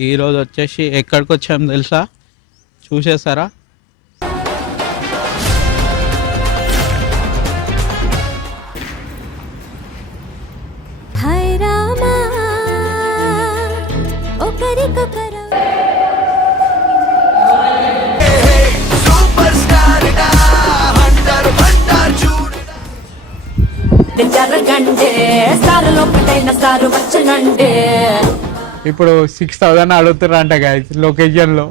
ఈరోజు వచ్చేసి ఎక్కడికి వచ్చాము తెలుసా? చూసేసారా? ఇప్పుడు 6,000 అడుగుతారంట గైస్ లొకేషన్లో.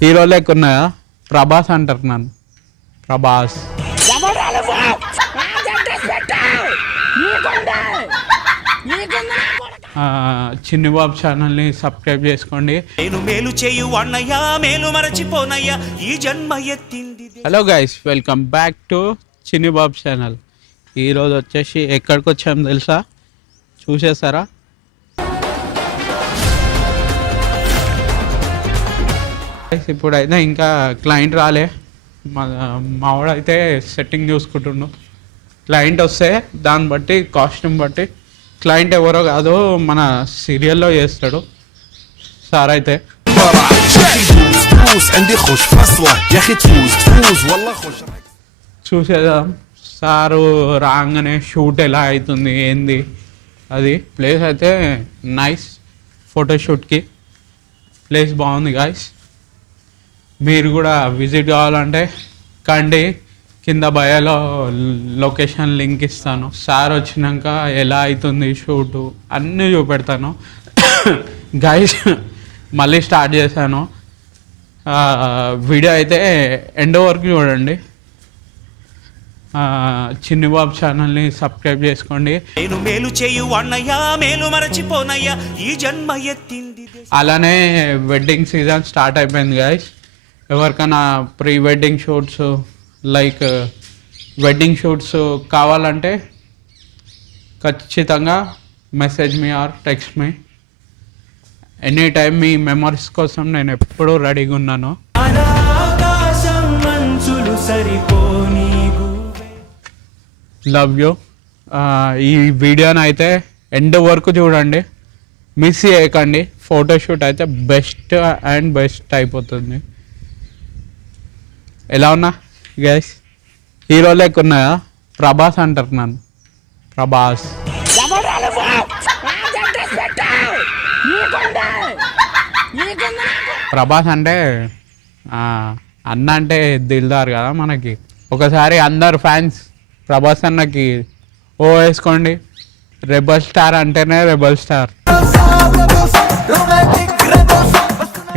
హీరో లేకున్నాయా? ప్రభాస్ అంటారు నన్ను. ప్రభాస్ చిన్ని బాబు ఛానల్ని సబ్స్క్రైబ్ చేసుకోండి. Hello guys, welcome back to చిన్ని బాబు ఛానల్. ఈరోజు వచ్చేసి ఎక్కడికి వచ్చాము తెలుసా? చూసేసారా? ఇప్పుడైతే ఇంకా క్లయింట్ రాలే. మావాడైతే సెట్టింగ్ చూసుకుంటుండు. క్లయింట్ వస్తే దాన్ని బట్టి కాస్ట్యూమ్ బట్టి క్లయింట్ ఎవరో కాదు మన సీరియల్లో చేస్తాడు సార్. అయితే చూసేద్దాం సారు రాగానే షూట్ ఎలా అవుతుంది ఏంది అది. ప్లేస్ అయితే నైస్, ఫోటోషూట్కి ప్లేస్ బాగుంది గాయస్. మీరు కూడా విజిట్ కావాలంటే కండి, కింద బయోలో లొకేషన్ లింక్ ఇస్తాను. సార్ వచ్చినాక ఎలా అవుతుంది షూటు అన్నీ చూపెడతాను గైస్. మళ్ళీ స్టార్ట్ చేశాను వీడియో అయితే ఎండ్ వరకు చూడండి. చిన్ని బాబు ఛానల్ని సబ్స్క్రైబ్ చేసుకోండి. అలానే వెడ్డింగ్ సీజన్ స్టార్ట్ అయిపోయింది గైస్. ఎవరికైనా pre wedding shoots like wedding shoots కావాలంటే ఖచ్చితంగా message me or text me. Any time మీ మెమరీస్ కోసం నేను ఎప్పుడూ రెడీగా ఉన్నాను. Love you. ఈ వీడియోని అయితే ఎండ్ వరకు చూడండి, మిస్ చేయకండి. ఫోటోషూట్ అయితే బెస్ట్ అండ్ బెస్ట్ అయిపోతుంది. ఎలా ఉన్నా గైస్? హీరో లేకున్నాయా? ప్రభాస్ అంటారు నన్ను. ప్రభాస్ ప్రభాస్ అంటే అన్న అంటే దిల్దార్ కదా మనకి. ఒకసారి అందరు ఫ్యాన్స్ ప్రభాస్ అన్నకి ఓ వేసుకోండి. రెబల్ స్టార్ అంటేనే రెబల్ స్టార్.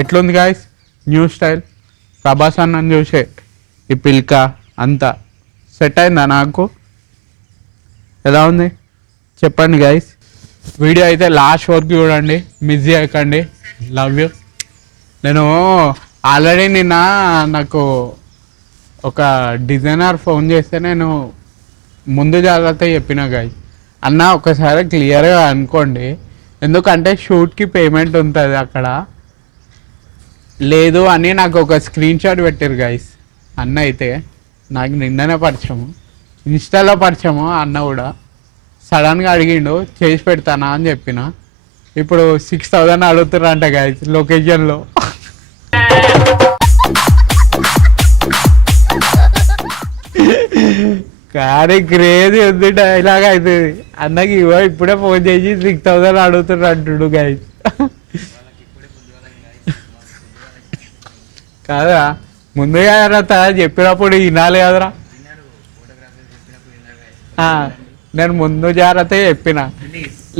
ఎట్లుంది గాయస్ న్యూ స్టైల్? ప్రభాస్ అన్నని చూసే ఈ పిల్క అంతా సెట్ అయిందా నాకు? ఎలా ఉంది చెప్పండి గైస్. వీడియో అయితే లాస్ట్ వరకు చూడండి, మిస్ చేయకండి. Love you. నేను ఆల్రెడీ నిన్న నాకు ఒక డిజైనర్ ఫోన్ చేస్తే నేను ముందు జాగ్రత్త చెప్పిన గైస్, అన్న ఒకసారి క్లియర్గా అనుకోండి, ఎందుకంటే షూట్కి పేమెంట్ ఉంటుంది అక్కడ లేదు అని నాకు ఒక స్క్రీన్ షాట్ పెట్టారు గైస్. అన్న అయితే నాకు నిన్ననే పరిచయము, ఇన్స్టాలో పరిచయము. అన్న కూడా సడన్గా అడిగిండు, చేసి పెడతానా అని చెప్పిన. ఇప్పుడు 6,000 అడుగుతారంట గైస్ లొకేషన్లో. కానీ క్రేజీ ఉంది డైలాగ్ అవుతుంది. అన్నకి ఇప్పుడే ఫోన్ చేసి 6,000 అడుగుతున్నారు అంటుడు గైస్. కాదా ముందుగా చెప్పినప్పుడు వినాలి కదరా. నేను ముందు జాగ్రత్త చెప్పిన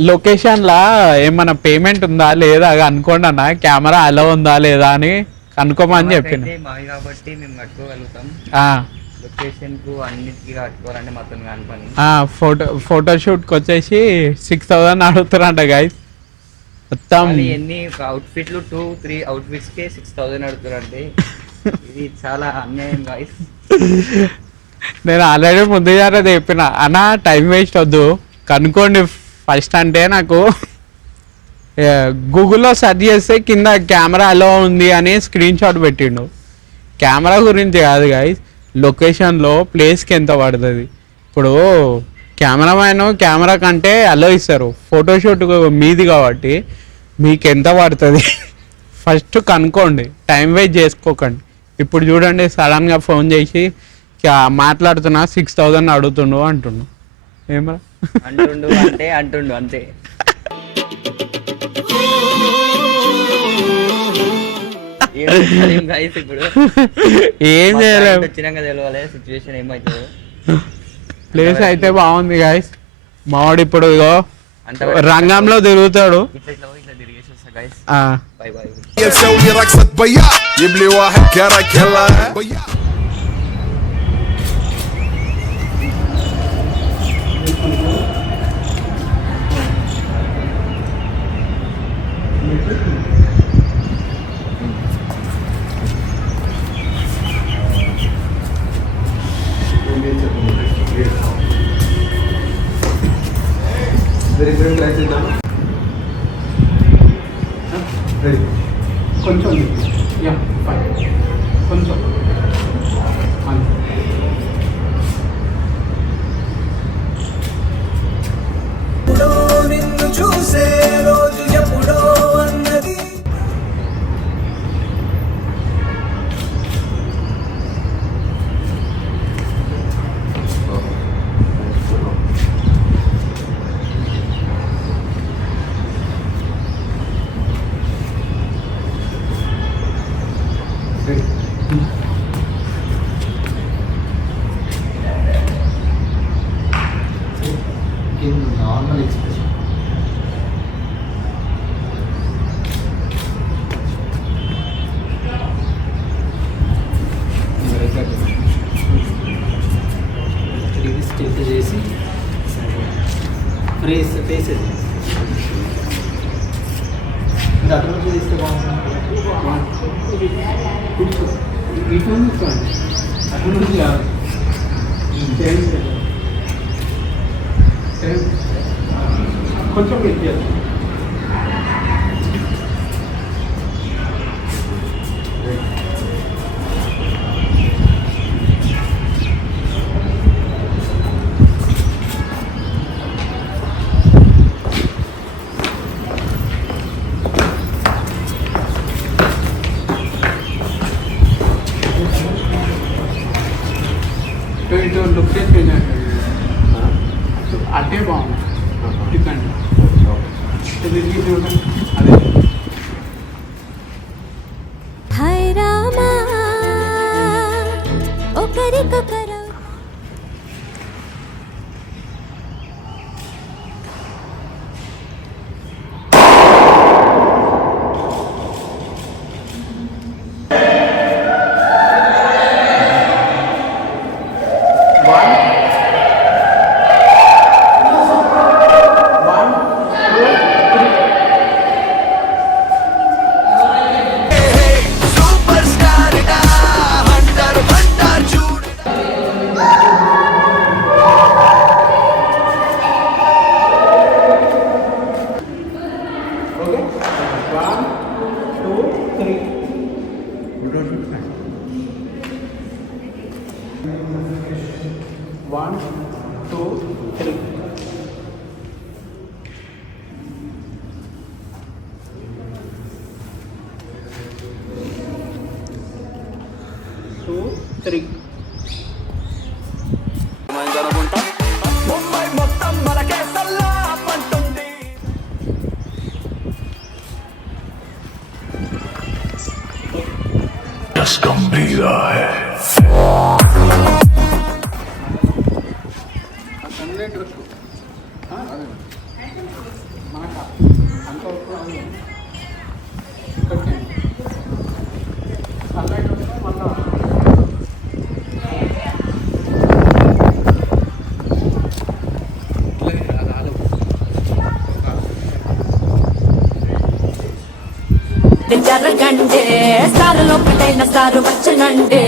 లొకేషన్లా ఏమన్నా పేమెంట్ ఉందా లేదా అనుకోండి అన్న, కెమెరా అలో ఉందా లేదా అని కనుక్కోమని చెప్పిన. ఫోటోషూట్కి వచ్చేసి 6,000 అడుగుతారంట గైస్. మొత్తం అవుట్ఫిట్లు 2-3 అవుట్ఫిట్స్ కే 6,000 అడుగుతారంటే ఇది చాలా అన్యాయం గైస్. నేను ఆల్రెడీ ముందు జాగ్రత్త చెప్పిన అన్న, టైం వేస్ట్ వద్దు కనుక్కోండి ఫస్ట్. అంటే నాకు గూగుల్లో సెర్చ్ చేస్తే కింద కెమెరా అలో ఉంది అని స్క్రీన్ షాట్ పెట్టిండు. కెమెరా గురించి కాదు గైస్, లొకేషన్లో ప్లేస్కి ఎంత పడుతుంది. ఇప్పుడు కెమెరామ్యాన్ కెమెరా కంటే అలో ఇస్తారు, ఫోటోషూట్ మీది కాబట్టి మీకు ఎంత పడుతుంది ఫస్ట్ కనుక్కోండి, టైం వేస్ట్ చేసుకోకండి. ఇప్పుడు చూడండి సడన్గా ఫోన్ చేసి మాట్లాడుతున్నా 6,000 అడుగుతుండు అంటుండు. ఏమరా అంటుండు అంటే అంటుండు అంతే. ఇప్పుడు ఏం చేయలేము, వచ్చినాక తెలియాలి సిచ్యువేషన్ ఏమవుతుందో. ప్లేస్ అయితే బాగుంది గాయస్. మావాడు ఇప్పుడు ఇగో రంగంలో తిరుగుతాడు. కొంచెం కొంచెం నిన్ను చూసే రోజు ఎప్పుడో అన్నది. Normal expression. స్టెప్ చేసి ఫేస్ అటు నుంచి తీస్తే బాగుంటుంది. ఇటు చూసుకోండి, అటు నుంచి కాదు. కొంచెం పెట్టారు. ఇటు లుక్ చేసి అటే బాగుంది. ఇకండి తిరిగి చూడండి. అదే హై రామా ఒకరికొకరు गंभीरा है. జరగండే సారులో ఒకటైన సారు వచ్చనండే